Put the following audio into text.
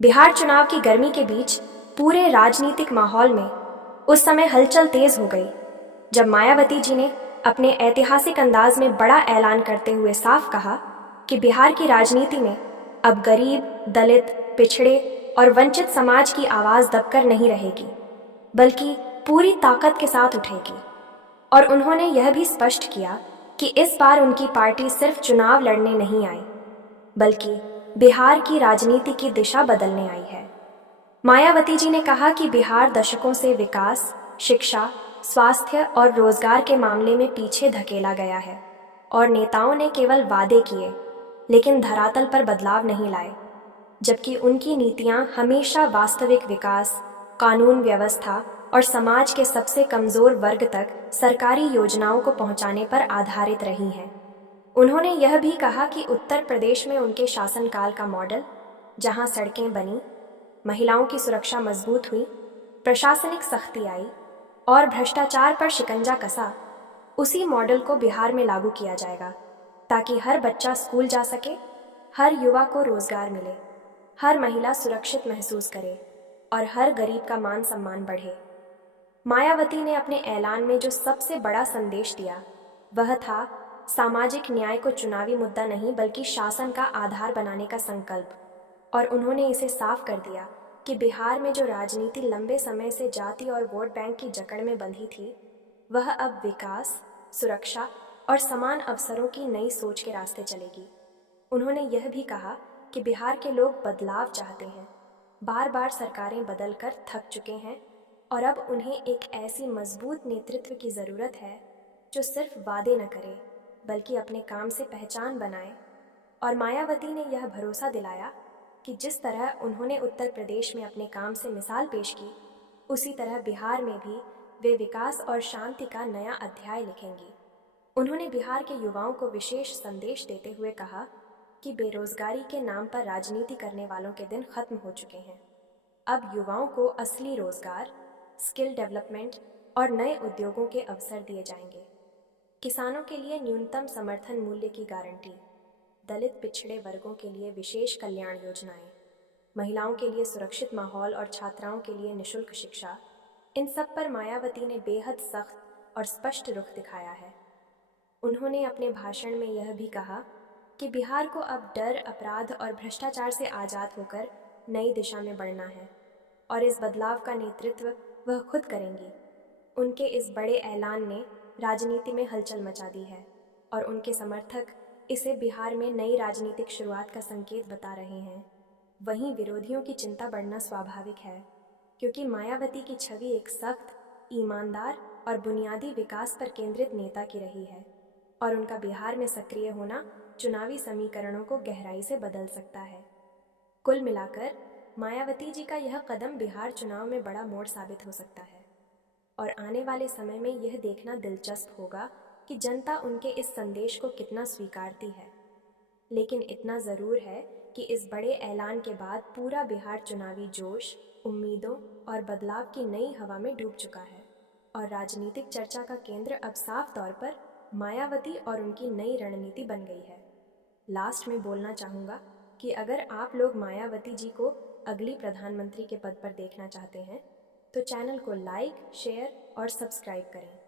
बिहार चुनाव की गर्मी के बीच पूरे राजनीतिक माहौल में उस समय हलचल तेज हो गई जब मायावती जी ने अपने ऐतिहासिक अंदाज में बड़ा ऐलान करते हुए साफ कहा कि बिहार की राजनीति में अब गरीब, दलित, पिछड़े और वंचित समाज की आवाज दबकर नहीं रहेगी, बल्कि पूरी ताकत के साथ उठेगी। और उन्होंने यह भी स्पष्ट किया कि इस बार उनकी पार्टी सिर्फ चुनाव लड़ने नहीं आई, बल्कि बिहार की राजनीति की दिशा बदलने आई है। मायावती जी ने कहा कि बिहार दशकों से विकास, शिक्षा, स्वास्थ्य और रोजगार के मामले में पीछे धकेला गया है और नेताओं ने केवल वादे किए लेकिन धरातल पर बदलाव नहीं लाए, जबकि उनकी नीतियां हमेशा वास्तविक विकास, कानून व्यवस्था और समाज के सबसे कमजोर वर्ग तक सरकारी योजनाओं को पहुंचाने पर आधारित रही हैं। उन्होंने यह भी कहा कि उत्तर प्रदेश में उनके शासनकाल का मॉडल, जहां सड़कें बनी, महिलाओं की सुरक्षा मजबूत हुई, प्रशासनिक सख्ती आई और भ्रष्टाचार पर शिकंजा कसा, उसी मॉडल को बिहार में लागू किया जाएगा ताकि हर बच्चा स्कूल जा सके, हर युवा को रोजगार मिले, हर महिला सुरक्षित महसूस करे और हर गरीब का मान सम्मान बढ़े। मायावती ने अपने ऐलान में जो सबसे बड़ा संदेश दिया वह था सामाजिक न्याय को चुनावी मुद्दा नहीं बल्कि शासन का आधार बनाने का संकल्प। और उन्होंने इसे साफ कर दिया कि बिहार में जो राजनीति लंबे समय से जाति और वोट बैंक की जकड़ में बंधी थी, वह अब विकास, सुरक्षा और समान अवसरों की नई सोच के रास्ते चलेगी। उन्होंने यह भी कहा कि बिहार के लोग बदलाव चाहते हैं, बार बार सरकारें बदलकर थक चुके हैं और अब उन्हें एक ऐसी मजबूत नेतृत्व की ज़रूरत है जो सिर्फ वादे न करे बल्कि अपने काम से पहचान बनाए। और मायावती ने यह भरोसा दिलाया कि जिस तरह उन्होंने उत्तर प्रदेश में अपने काम से मिसाल पेश की, उसी तरह बिहार में भी वे विकास और शांति का नया अध्याय लिखेंगी। उन्होंने बिहार के युवाओं को विशेष संदेश देते हुए कहा कि बेरोजगारी के नाम पर राजनीति करने वालों के दिन खत्म हो चुके हैं। अब युवाओं को असली रोजगार, स्किल डेवलपमेंट और नए उद्योगों के अवसर दिए जाएंगे। किसानों के लिए न्यूनतम समर्थन मूल्य की गारंटी, दलित पिछड़े वर्गों के लिए विशेष कल्याण योजनाएं, महिलाओं के लिए सुरक्षित माहौल और छात्राओं के लिए निशुल्क शिक्षा, इन सब पर मायावती ने बेहद सख्त और स्पष्ट रुख दिखाया है। उन्होंने अपने भाषण में यह भी कहा कि बिहार को अब डर, अपराध और भ्रष्टाचार से आज़ाद होकर नई दिशा में बढ़ना है और इस बदलाव का नेतृत्व वह खुद करेंगी। उनके इस बड़े ऐलान ने राजनीति में हलचल मचा दी है और उनके समर्थक इसे बिहार में नई राजनीतिक शुरुआत का संकेत बता रहे हैं। वहीं विरोधियों की चिंता बढ़ना स्वाभाविक है, क्योंकि मायावती की छवि एक सख्त, ईमानदार और बुनियादी विकास पर केंद्रित नेता की रही है और उनका बिहार में सक्रिय होना चुनावी समीकरणों को गहराई से बदल सकता है। कुल मिलाकर मायावती जी का यह कदम बिहार चुनाव में बड़ा मोड़ साबित हो सकता है और आने वाले समय में यह देखना दिलचस्प होगा कि जनता उनके इस संदेश को कितना स्वीकारती है। लेकिन इतना ज़रूर है कि इस बड़े ऐलान के बाद पूरा बिहार चुनावी जोश, उम्मीदों और बदलाव की नई हवा में डूब चुका है और राजनीतिक चर्चा का केंद्र अब साफ तौर पर मायावती और उनकी नई रणनीति बन गई है। लास्ट में बोलना चाहूँगा कि अगर आप लोग मायावती जी को अगली प्रधानमंत्री के पद पर देखना चाहते हैं तो चैनल को लाइक, शेयर और सब्सक्राइब करें।